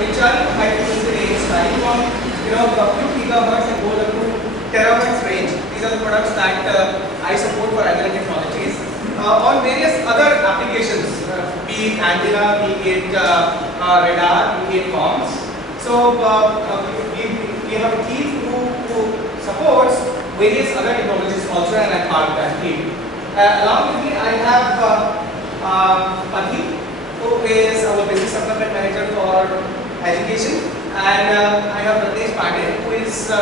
which are high frequency range starting from a few gigahertz and go up to terahertz range. These are the products that I support for Agilent Technologies. On various other applications, be it antenna, be it radar, be it comms. So we have a team who supports various other technologies also, and I'm part of that team. Along with me, I have Pati, who is our business development manager for education, and I have Rajneesh Pandey, who is the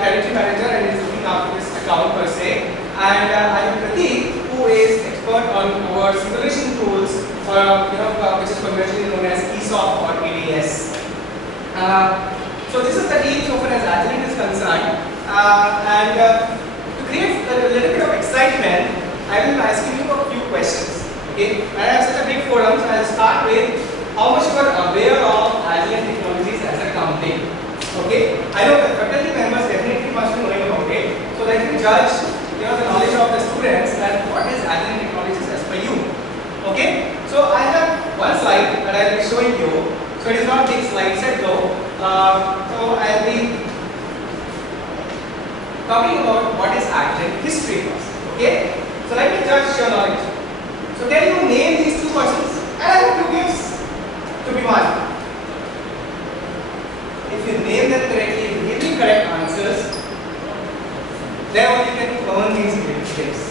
territory manager and is looking after this account per se, and I have Prateek, who is expert on our simulation tools, which is conventionally known as ESOP or ADS. So this is the team so far as Agilent is concerned, and to create a little bit of excitement, I will be asking you a few questions. Okay, when I have such a big forum, so I'll start with how much you are aware of Agilent Technologies as a company. Okay, I know the faculty members definitely must be knowing about it, so that you can judge the knowledge of the students and what is Agilent Technologies as per you. Okay, so I have one slide that I will be showing you. So it is not big slide set though. So I'll be talking about what is Agilent history first. Okay, so let me judge your knowledge. So can you name these two persons? And I have two gifts to be won. If you name them correctly, if you give me correct answers, then only you can earn these gifts.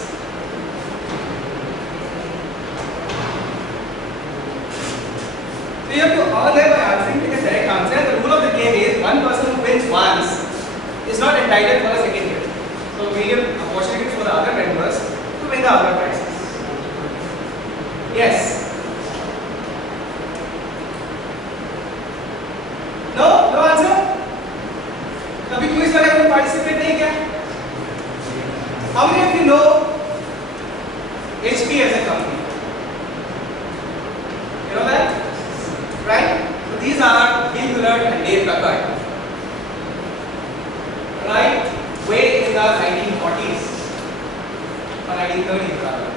So you have to earn them by answering the correct answer. And the rule of the game is one person who wins once is not entitled for a second gift. So we give opportunities for the other members to win the other prizes. Yes. No? No answer? कभी quiz वगैरह में participate नहीं किया? How many of you know HP as a company? You know that? Right? So these are Bill Willard and Dave Packard. Right? Way in the 1940s or 1930s rather.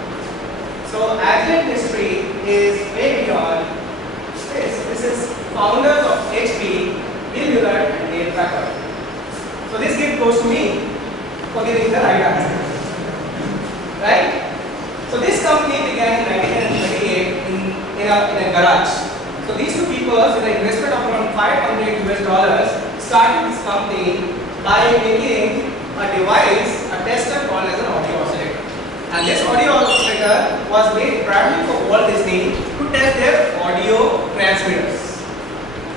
So Agilent history is way beyond this. This is founders of HP, Bill Willard and Dave Packard. So this gift goes to me for giving the right answer. Right? So this company began in 1938 in a garage. So these two people, with an investment of around $500 started this company by making a device, a tester called as an audio oscillator. And this audio oscillator was made primarily for Walt Disney to test their audio transmitters.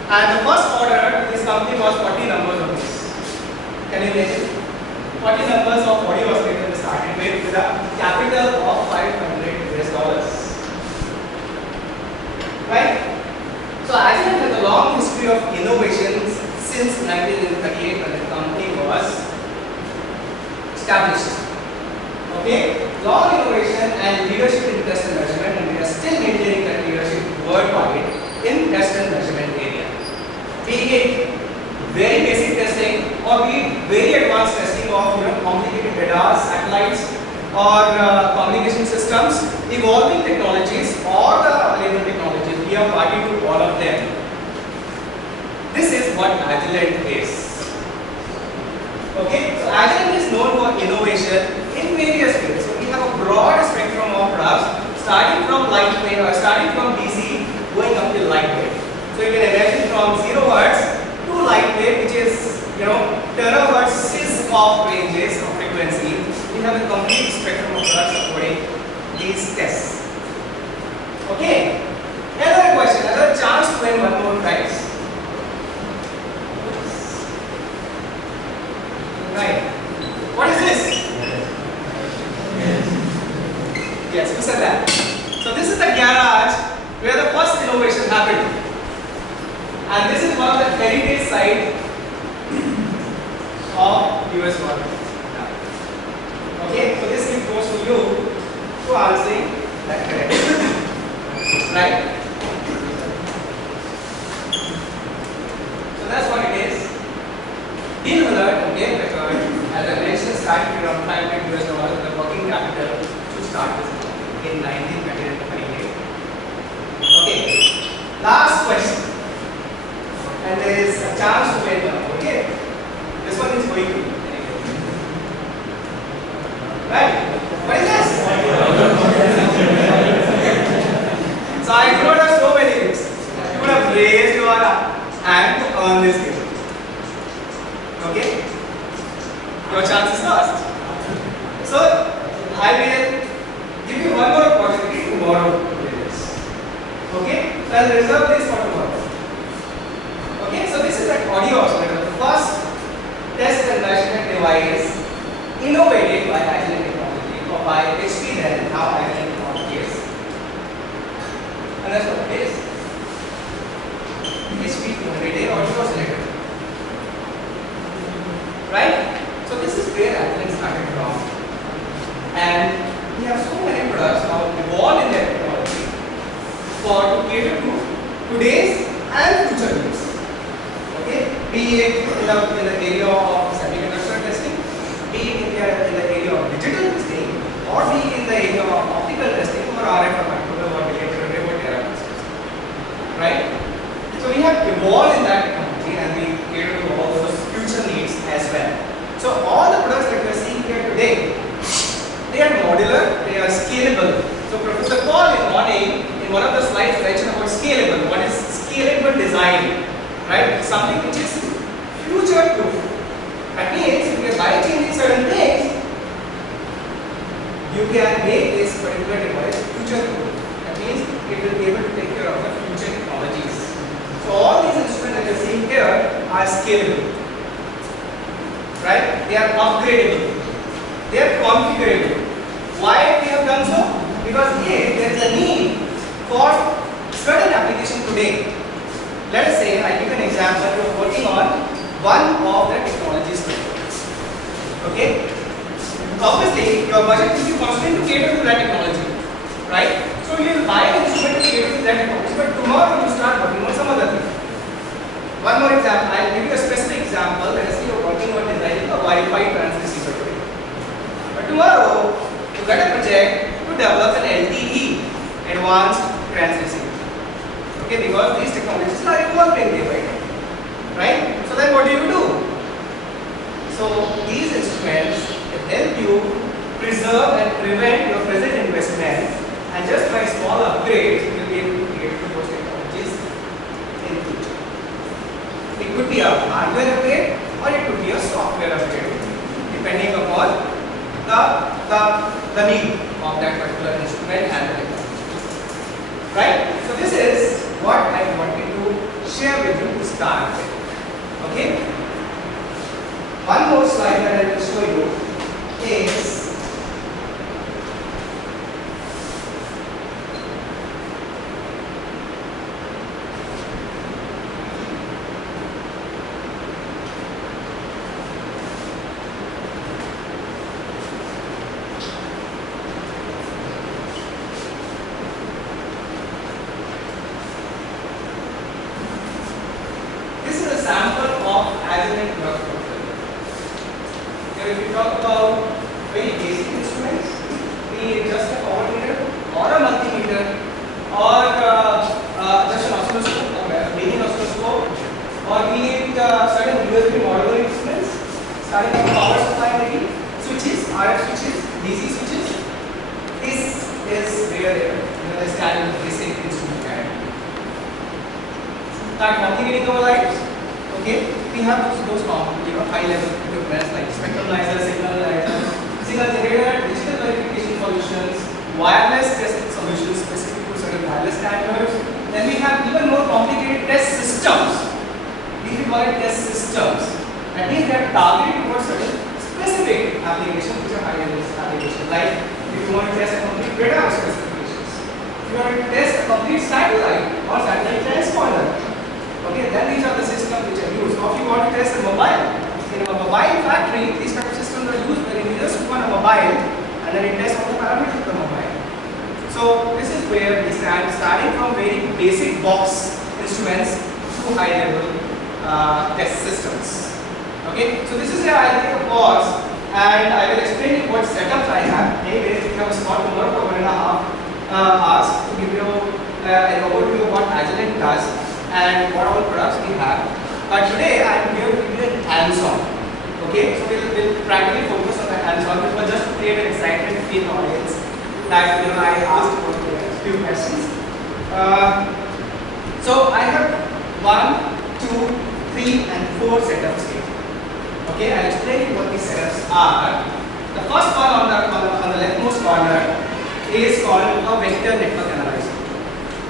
And the first order to this company was 40 numbers of this. Can you imagine? 40 numbers of audio oscillator they started with a capital of $500. Right? So Agilent has a long history of innovations since 1938 when the company was established. Okay? Long innovation and leadership in test and measurement, and we are still maintaining that leadership worldwide in test and measurement area. Be it very basic testing or be it very advanced testing of complicated radars, satellites or communication systems, evolving technologies or the available technologies, we are party to all of them. This is what Agilent is. Okay, so Agilent is known for innovation in various fields. So we have a broad spectrum of products, starting from lightweight or starting from DC, going up to lightweight. So you can imagine from 0 Hz to lightweight, which is terahertz of ranges of frequency. We have a complete spectrum of products supporting these tests. Okay. Another question, another chance to win one more prize. Right. What is this? Yes, who said that? So this is the garage where the first innovation happened. And this is one of the heritage sites of US government. Okay, so this gift goes to you to answering that correctly. Right? So that's what it is. Bill Willard and Dave Packard, as I mentioned, started around $500 with the working capital to start this in 1938. Okay, last question. So I do not have so many tips. You would have raised your hand to earn this gift. Okay? Your chance is lost. So I will give you one more opportunity tomorrow to play this. Okay? So I will reserve this for tomorrow. Okay? So this is that audio oscillator, the first test and measurement device innovated by Agilent Technology or by HP then, now Agilent Technology is. And that's what it is. HP 200A audio oscillator. Right? So this is where Agilent started from. And we have so many products now evolved in their technology for to cater to today's and future needs. Okay? Be it in the area of semiconductor testing, be it in the area of digital testing, or be in the area of optical testing or RF or microwave or electronic or testing. Right? So we have evolved in that technology and we cater to all those future needs as well. So all the products that we are seeing here today, they are modular, they are scalable. So Professor Paul in one of the slides mentioned about scalable. What is scalable design? Right? Something which is future proof. That means if you are by changing certain things, you can make this particular device future proof. That means it will be able to take care of the future technologies. So all these instruments that you are seeing here are scalable. Right? They are upgradable. They are configurable. Why we have done so? Because if there is a need for certain application today, let us say, I give an example, you are working on one of the technologies today. Okay? Obviously, your budget will be constrained to cater to that technology. Right? So you will buy an instrument to cater to that technology, but tomorrow you start working on some other thing. One more example, I will give you a specific example. Let us say you are working on designing a Wi-Fi transceiver today. But tomorrow, you get a project to develop an LTE, advanced transceiver. Okay, because these technologies are evolving day by day. Right? So then what do? So these instruments can help you preserve and prevent your present investment, and just by small upgrades, you will be able to create those technologies in the future. It could be a hardware upgrade or it could be a software upgrade, depending upon the need of that particular instrument and the technology. Right? So this is what I wanted to share with you to start with. Okay? One more slide that I will show you is if you talk about very basic instruments, be it just a power meter or a multimeter or just an oscilloscope, a mini oscilloscope, or be it certain USB modular instruments, starting from power supply maybe, switches, RF switches, DC switches. This is where the standard basic instrument can start configuring our lights. Okay, we have those high level equipment like spectrometer, signal generator, digital verification solutions, wireless test solutions specific to certain wireless standards. Then we have even more complicated test systems. These we call it test systems. That means they are targeted towards certain specific applications which are high level applications. Like if you want to test a complete radar specifications, if you want to test a complete satellite or satellite transponder. Okay, then these are the systems which are used. Or if you want to test a mobile, in a mobile factory, these type of systems are used where you just put on a mobile and then it tests all the parameters of the mobile. So this is where we stand, starting from very basic box instruments to high level test systems. Okay, so this is where I will take a pause and I will explain you what setups I have. Anyways, we have a spot tomorrow for 1.5 hours to give you an overview of what Agilent does and what all products we have. But today I am here to give you an hands-on. Okay, so we'll primarily focus on the hands-on because just to create an excitement in the audience that I asked about a few questions. Uh, so I have 1, 2, 3 and 4 setups here. Okay, I'll explain you what these setups are. The first one on the leftmost corner is called a vector network analyzer.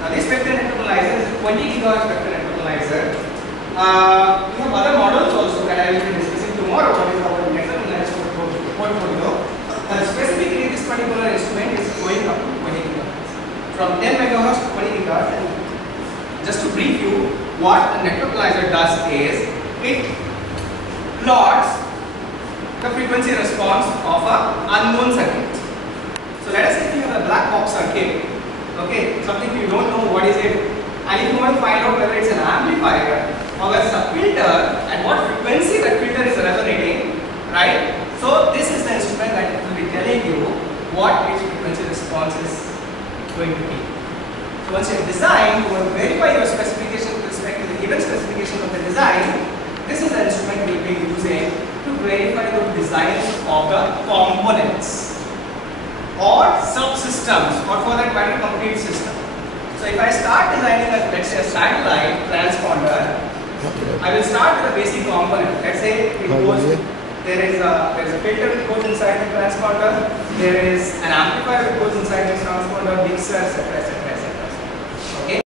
Now this vector network analyzer is a 20 GHz vector network analyzer. We have other models also that I will be discussing tomorrow. What is our network analyzer portfolio? Specifically, this particular instrument is going up to 20 GHz, from 10 MHz to 20 GHz. And just to brief you, what a network analyzer does is it plots the frequency response of an unknown circuit. So let us say if you have a black box circuit, okay, something you don't know what is it, and if you want to find out whether it's an amplifier or whether it's a filter, at what frequency that filter is resonating, right? So this is the instrument that will be telling you what its frequency response is going to be. So once you have designed, you want to verify your specification with respect to the given specification of the design. This is the instrument we will be using to verify the designs of the components or subsystems, or for that matter complete system. So if I start designing a, let's say, a satellite transponder, I will start with a basic component. Let's say it goes, there is a filter that goes inside the transponder, there is an amplifier that goes inside the transponder, mixer, etc.